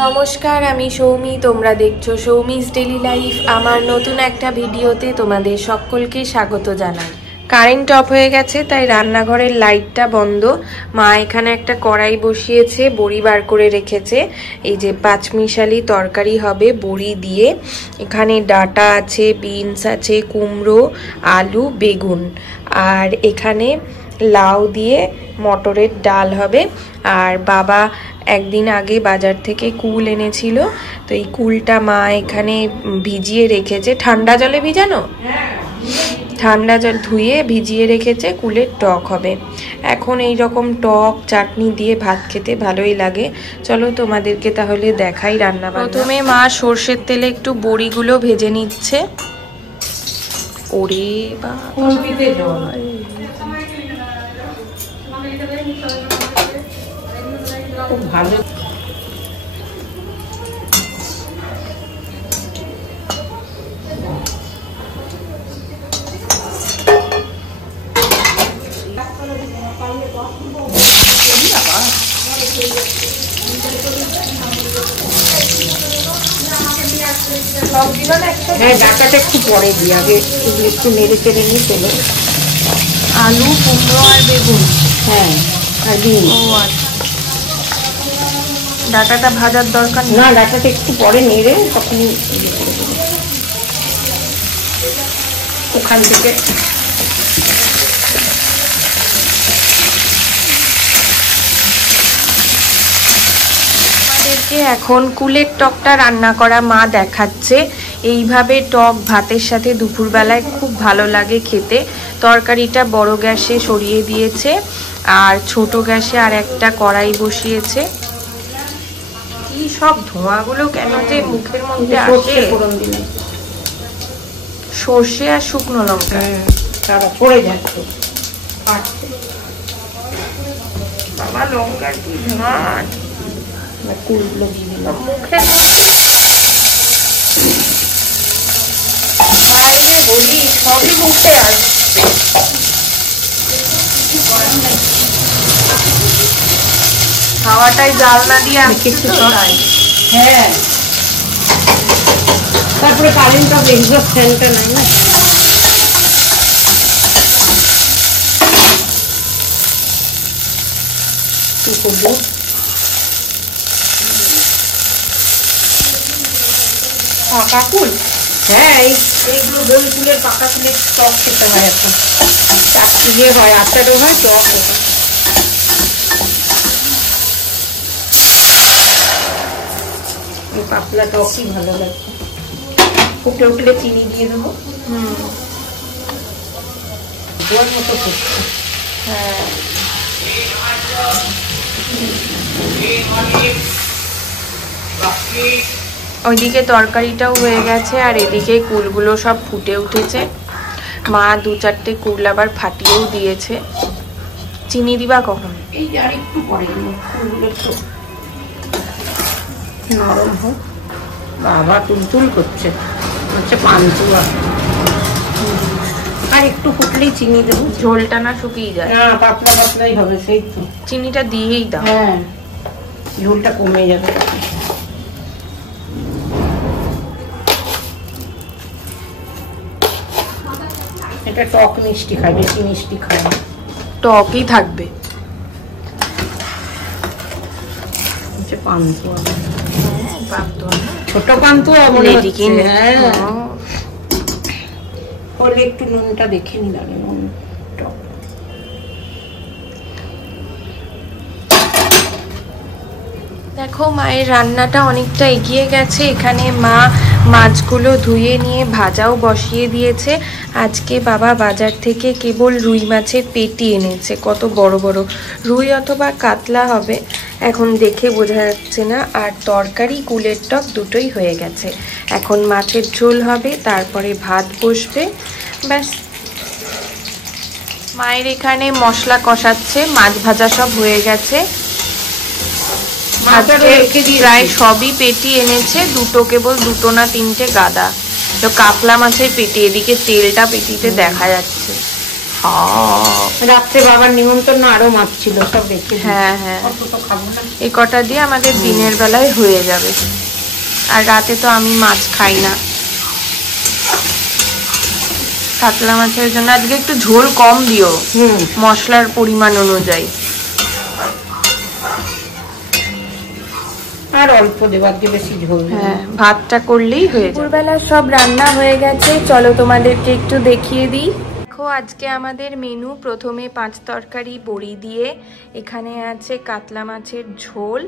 নমস্কার, আমি সৌমি। তোমরা দেখছো সৌমিস ডেলি লাইফ। আমার নতুন একটা ভিডিওতে তোমাদের সকলকে স্বাগত জানাই। কারেন্ট অফ হয়ে গেছে, তাই রান্নাঘরের লাইটটা বন্ধ। মা এখানে একটা কড়াই বসিয়েছে, বড়ি বার করে রেখেছে। এই যে পাঁচমিশালি তরকারি হবে বড়ি দিয়ে। এখানে ডাঁটা আছে, বিনস আছে, কুমড়ো, আলু, বেগুন, আর এখানে লাউ দিয়ে মটরের ডাল হবে। আর বাবা একদিন আগে বাজার থেকে কুল এনেছিল, তো এই কুলটা মা এখানে ভিজিয়ে রেখেছে। ঠান্ডা জলে ভিজানো, ঠান্ডা জল ধুয়ে ভিজিয়ে রেখেছে। কুলের টক হবে। এখন এই রকম টক চাটনি দিয়ে ভাত খেতে ভালোই লাগে। চলো তোমাদেরকে তাহলে দেখাই রান্না। প্রথমে মা সর্ষের তেলে একটু বড়িগুলো ভেজে নিচ্ছে। ওরে বাবা, খুব ভালো। হ্যাঁ, ডাটাটা একটু পরে দিই, আগে একটু নেড়ে চেড়ে নিই। চলো, আলু, কুমড়ো আর বেগুন। হ্যাঁ, আর দিন। ও আচ্ছা, ডাটাটা ভাজার দরকার না, ডাটাটা একটু পরে নেড়ে তখনই ওখান থেকে আমাদেরকে এখন কুলের টকটা রান্না করা মা দেখাচ্ছে। এইভাবে টক ভাতের সাথে দুপুরবেলায় খুব ভালো লাগে খেতে। তরকারিটা বড় গ্যাসে সরিয়ে দিয়েছে, আর ছোট গ্যাসে আর একটা কড়াই বসিয়েছে। কি সব ধোঁয়াগুলো কেন যে মুখের মধ্যে আসে। সর্ষে আর শুকনো লঙ্কা তারা পড়ে যাচ্ছে। বাবা, লঙ্কার কি ঝাঁজ। কুলগুলো দিয়ে দিলাম মুখের মধ্যে। বাইরে বলি সবই মুখে আসছে। হাওয়াটাই জানলা দিয়ে আসছে তো তাই। হ্যাঁ, তারপরে কারেন্ট অফ এক্সস্ট ফ্যানটা নাই না। কি করবো? পাকা কুল। হ্যাঁ, এইগুলো দই ফুলের পাকা ফুলের টক খেতে হয়। এখন চাটনি হয়, আচারও হয়, টক হয়। এই পাতলা টকই ভালো লাগছে। ফুটে উঠলে চিনি দিয়ে দেবো। জল মতো ফুটছে। হ্যাঁ, ওইদিকে তরকারিটাও হয়ে গেছে, আর এদিকে কুলগুলো সব ফুটে উঠেছে। মা দু চারটে কুল আবার ফাটিয়েও দিয়েছে। চিনি দিবা কখন? এই যে আর একটু পরে কুলগুলো একটু নরম হোক। বাবা তুলতুল করছে, হচ্ছে পান্তুয়া। আর একটু ফুটলেই চিনি দেবো। ঝোলটা না শুকিয়ে যায়? না, পাতলা পাতলাই হবে। সেই তো চিনিটা দিয়েই দাও। হ্যাঁ, ঝোলটা কমে যাবে। এটা টক মিষ্টি খায়, বেশি মিষ্টি খায় না। টকই থাকবে। পান্তুয়া, ছোট পান্তুয়া মনে হচ্ছে। হ্যাঁ, হলে একটু নুনটা দেখে নিলাম। নুন টক। দেখো, মায়ের রান্নাটা অনেকটা এগিয়ে গেছে। এখানে মা মাছগুলো ধুয়ে নিয়ে ভাজাও বসিয়ে দিয়েছে। আজকে বাবা বাজার থেকে কেবল রুই মাছের পেটি এনেছে, কত বড় বড়। রুই অথবা কাতলা হবে, এখন দেখে বোঝা যাচ্ছে না। আর তরকারি, কুলের টক দুটোই হয়ে গেছে। এখন মাছের ঝোল হবে, তারপরে ভাত বসবে, ব্যাস। মায়ের এখানে মশলা কষাচ্ছে, মাছ ভাজা সব হয়ে গেছে। প্রায় সবই পেটি এনেছে, দুটো, কেবল দুটো না তিনটে গাদা। তো কাতলা মাছের পেটি, এদিকে তেলটা পেটিতে দেখা যাচ্ছে। রাত্রে বাবার নিমন্ত্রণ আরো মাছ ছিল, সব রেখে। হ্যাঁ হ্যাঁ, এই কটা দিয়ে আমাদের দিনের বেলায় হয়ে যাবে। আর রাতে তো আমি মাছ খাই না, কাতলা মাছের জন্য আজকে একটু ঝোল কম দিও, মশলার পরিমাণ অনুযায়ী। আর অল্প দেব, আজকে বেশি ঝোল। হ্যাঁ, ভাতটা করলেই হয়ে যাবে। দুপুরবেলা সব রান্না হয়ে গেছে, চলো তোমাদেরকে একটু দেখিয়ে দিই। দেখো আজকে আমাদের মেনু, প্রথমে 5 তরকারি বড়ি দিয়ে, এখানে আছে কাতলা মাছের ঝোল,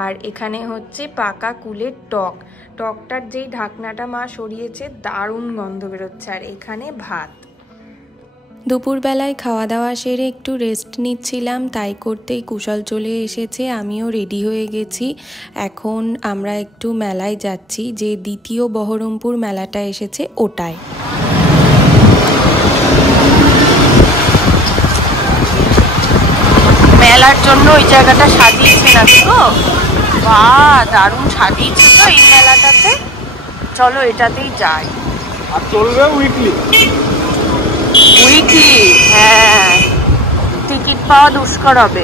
আর এখানে হচ্ছে পাকা কুলের টক। টকটার যেই ঢাকনাটা মা সরিয়েছে দারুণ গন্ধ বেরোচ্ছে। আর এখানে ভাত। দুপুরবেলায় খাওয়া দাওয়া সেরে একটু রেস্ট নিচ্ছিলাম, তাই করতেই কুশল চলে এসেছে, আমিও রেডি হয়ে গেছি। এখন আমরা একটু মেলায় যাচ্ছি, যে দ্বিতীয় বহরমপুর মেলাটা এসেছে ওটায়। মেলার জন্য ওই জায়গাটা সাজিয়েছে না তো, বাহ দারুণ সাজিয়েছে তো এই মেলাটাতে। চলো এটাতেই যাই। আর চলবে উইকলি। হ্যাঁ, টিকিট পাওয়া দুষ্কর হবে।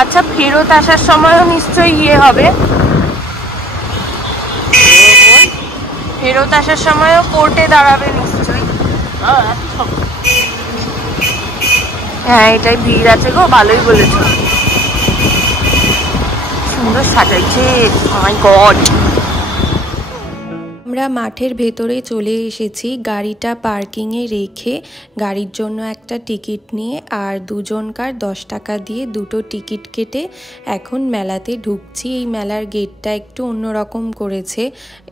আচ্ছা, ফেরত আসার সময়ও নিশ্চয়ই ইয়ে হবে, ফেরত আসার সময়ও কোর্টে দাঁড়াবে নিশ্চয়ই। হ্যাঁ, এটাই ভিড় আছে গো, ভালোই বলেছ। সুন্দর সাজাইছে, মাই গড। আমরা মাঠের ভেতরে চলে এসেছি, গাড়িটা পার্কিংয়ে রেখে গাড়ির জন্য একটা টিকিট নিয়ে আর দুজনকার 10 টাকা দিয়ে দুটো টিকিট কেটে এখন মেলাতে ঢুকছি। এই মেলার গেটটা একটু অন্যরকম করেছে,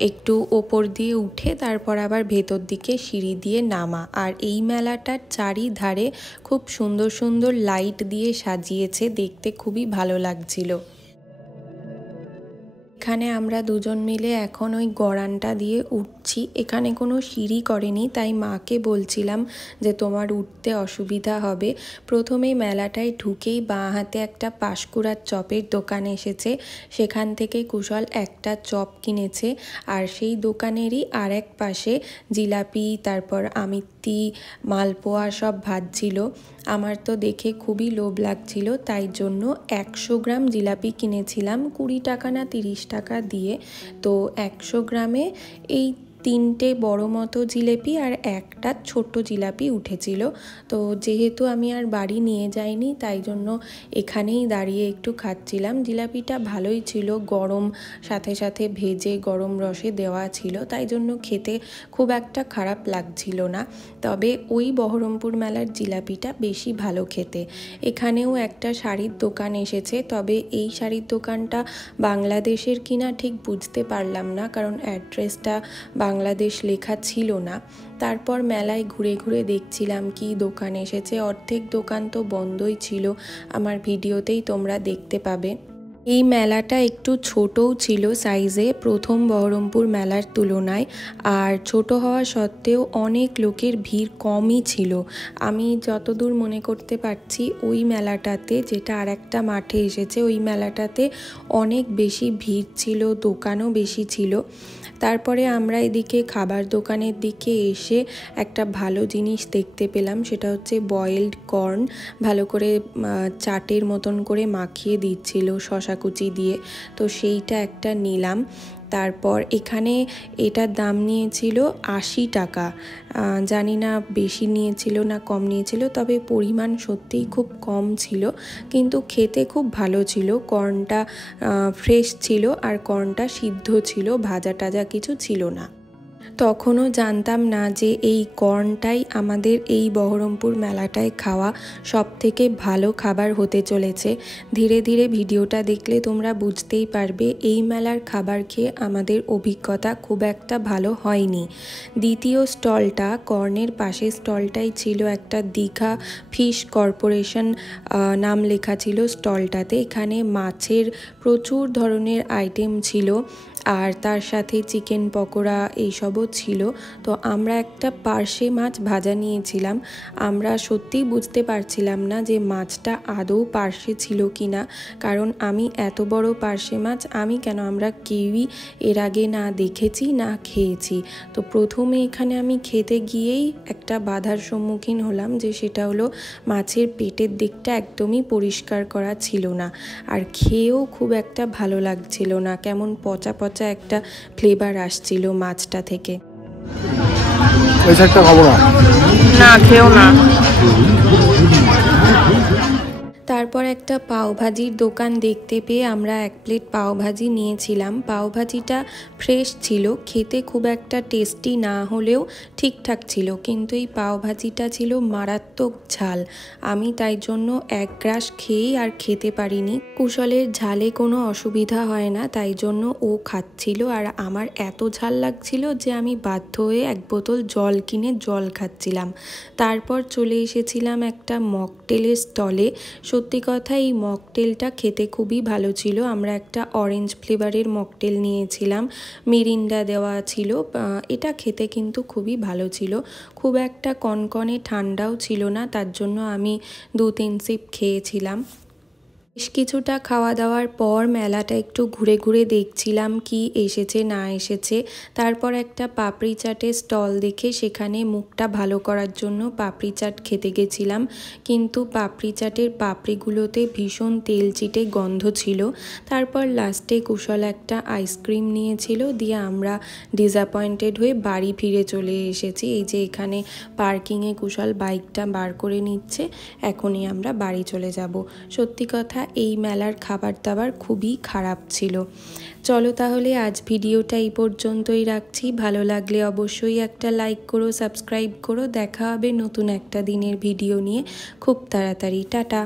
একটু ওপর দিয়ে উঠে তারপর আবার ভেতর দিকে সিঁড়ি দিয়ে নামা। আর এই মেলাটার চারিধারে খুব সুন্দর সুন্দর লাইট দিয়ে সাজিয়েছে, দেখতে খুবই ভালো লাগছিল। এখানে আমরা দুজন মিলে এখন ওই গড়ানটা দিয়ে উঠছি। এখানে কোনো সিঁড়ি করেনি, তাই মাকে বলছিলাম যে তোমার উঠতে অসুবিধা হবে। প্রথমে মেলাটায় ঢুকেই বাঁ হাতে একটা পাঁশকুড়ার চপের দোকান এসেছে, সেখান থেকে কুশল একটা চপ কিনেছে। আর সেই দোকানেরই আর এক পাশে জিলাপি, তারপর আমিত্তি, মালপোয়া সব ভাজছিল। আমার তো দেখে খুবই লোভ লাগছিল, তাই জন্য 100 গ্রাম জিলাপি কিনেছিলাম 20 টাকা না 30 টাকা দিয়ে। তো 100 গ্রামে এই 3টে বড় মতো জিলেপি আর একটা ছোট্ট জিলাপি উঠেছিল। তো যেহেতু আমি আর বাড়ি নিয়ে যাইনি, তাই জন্য এখানেই দাঁড়িয়ে একটু খাচ্ছিলাম। জিলাপিটা ভালোই ছিল, গরম, সাথে সাথে ভেজে গরম রসে দেওয়া ছিল, তাই জন্য খেতে খুব একটা খারাপ লাগছিল না। তবে ওই বহরমপুর মেলার জিলাপিটা বেশি ভালো খেতে। এখানেও একটা শাড়ির দোকান এসেছে, তবে এই শাড়ির দোকানটা বাংলাদেশের কিনা ঠিক বুঝতে পারলাম না, কারণ অ্যাড্রেসটা বাংলাদেশ লেখা ছিল না। তারপর মেলায় ঘুরে ঘুরে দেখছিলাম কি দোকান এসেছে, অর্ধেক দোকান তো বন্ধই ছিল, আমার ভিডিওতেই তোমরা দেখতে পাবে। এই মেলাটা একটু ছোটও ছিল সাইজে প্রথম বহরমপুর মেলার তুলনায়, আর ছোট হওয়া সত্ত্বেও অনেক লোকের ভিড় কমই ছিল। আমি যতদূর মনে করতে পারছি ওই মেলাটাতে, যেটা আর একটা মাঠে এসেছে, ওই মেলাটাতে অনেক বেশি ভিড় ছিল, দোকানও বেশি ছিল। তারপরে আমরা এদিকে খাবার দোকানের দিকে এসে একটা ভালো জিনিস দেখতে পেলাম, সেটা হচ্ছে বয়েলড কর্ন, ভালো করে চাটের মতন করে মাখিয়ে দিচ্ছিল শসা কুচি দিয়ে, তো সেইটা একটা নিলাম। তারপর এখানে এটার দাম নিয়েছিল 80 টাকা, জানি না বেশি নিয়েছিল না কম নিয়েছিল, তবে পরিমাণ সত্যিই খুব কম ছিল, কিন্তু খেতে খুব ভালো ছিল। কর্নটা ফ্রেশ ছিল আর কর্নটা সিদ্ধ ছিল, ভাজা টাজা কিছু ছিল না। তখনও জানতাম না যে এই কর্নটাই আমাদের এই বহরমপুর মেলাটায় খাওয়া সবথেকে ভালো খাবার হতে চলেছে। ধীরে ধীরে ভিডিওটা দেখলে তোমরা বুঝতেই পারবে এই মেলার খাবার খেয়ে আমাদের অভিজ্ঞতা খুব একটা ভালো হয়নি। দ্বিতীয় স্টলটা, কর্নের পাশের স্টলটাই ছিল একটা দীঘা ফিশ কর্পোরেশন নাম লেখা ছিল স্টলটাতে। এখানে মাছের প্রচুর ধরনের আইটেম ছিল, আর তার সাথে চিকেন পকোড়া এইসবও ছিল। তো আমরা একটা পার্শে মাছ ভাজা নিয়েছিলাম। আমরা সত্যিই বুঝতে পারছিলাম না যে মাছটা আদৌ পার্শে ছিল কি না, কারণ আমি এত বড় পার্শে মাছ আমরা কেউই এর আগে না দেখেছি না খেয়েছি। তো প্রথমে এখানে আমি খেতে গিয়েই একটা বাধার সম্মুখীন হলাম, যে সেটা হলো মাছের পেটের দিকটা একদমই পরিষ্কার করা ছিল না, আর খেয়েও খুব একটা ভালো লাগছিল না, কেমন পচা পচা একটা ফ্লেভার আসছিল মাছটা থেকে। না খেও না। তারপর একটা পাওভাজির দোকান দেখতে পেয়ে আমরা 1 প্লেট পাওভাজি নিয়েছিলাম। পাওভাজিটা ফ্রেশ ছিল, খেতে খুব একটা টেস্টি না হলেও ঠিকঠাক ছিল, কিন্তু এই পাওভাজিটা ছিল মারাত্মক ঝাল। আমি তাই জন্য 1 গ্রাস খেয়েই আর খেতে পারিনি। কুশলের ঝালে কোনো অসুবিধা হয় না, তাই জন্য ও খাচ্ছিল, আর আমার এত ঝাল লাগছিল যে আমি বাধ্য হয়ে 1 বোতল জল কিনে জল খাচ্ছিলাম। তারপর চলে এসেছিলাম একটা মকটেলের স্টলে। সত্যি কথা, এই মকটেলটা খেতে খুবই ভালো ছিল। আমরা একটা অরেঞ্জ ফ্লেভারের মকটেল নিয়েছিলাম, মিরিন্ডা দেওয়া ছিল। এটা খেতে কিন্তু খুবই ভালো ছিল, খুব একটা কনকনে ঠান্ডাও ছিল না, তার জন্য আমি 2-3 সিপ খেয়েছিলাম। বেশ কিছুটা খাওয়া দাওয়ার পর মেলাটা একটু ঘুরে ঘুরে দেখছিলাম কি এসেছে না এসেছে। তারপর একটা পাপড়ি চাটের স্টল দেখে সেখানে মুখটা ভালো করার জন্য পাপড়ি চাট খেতে গেছিলাম, কিন্তু পাপড়ি চাটের পাপড়িগুলোতে ভীষণ তেল চিটে গন্ধ ছিল। তারপর লাস্টে কুশল একটা আইসক্রিম নিয়েছিল, দিয়ে আমরা ডিসঅ্যাপয়েন্টেড হয়ে বাড়ি ফিরে চলে এসেছি। এই যে এখানে পার্কিংয়ে কুশল বাইকটা বার করে নিচ্ছে, এখনই আমরা বাড়ি চলে যাব। সত্যি কথা, এই মেলার খাবার দাবার খুবই খারাপ ছিল। চলো তাহলে আজ ভিডিওটা এই পর্যন্তই রাখছি। ভালো লাগলে অবশ্যই একটা লাইক করো, সাবস্ক্রাইব করো। দেখা হবে নতুন একটা দিনের ভিডিও নিয়ে খুব তাড়াতাড়ি। টাটা।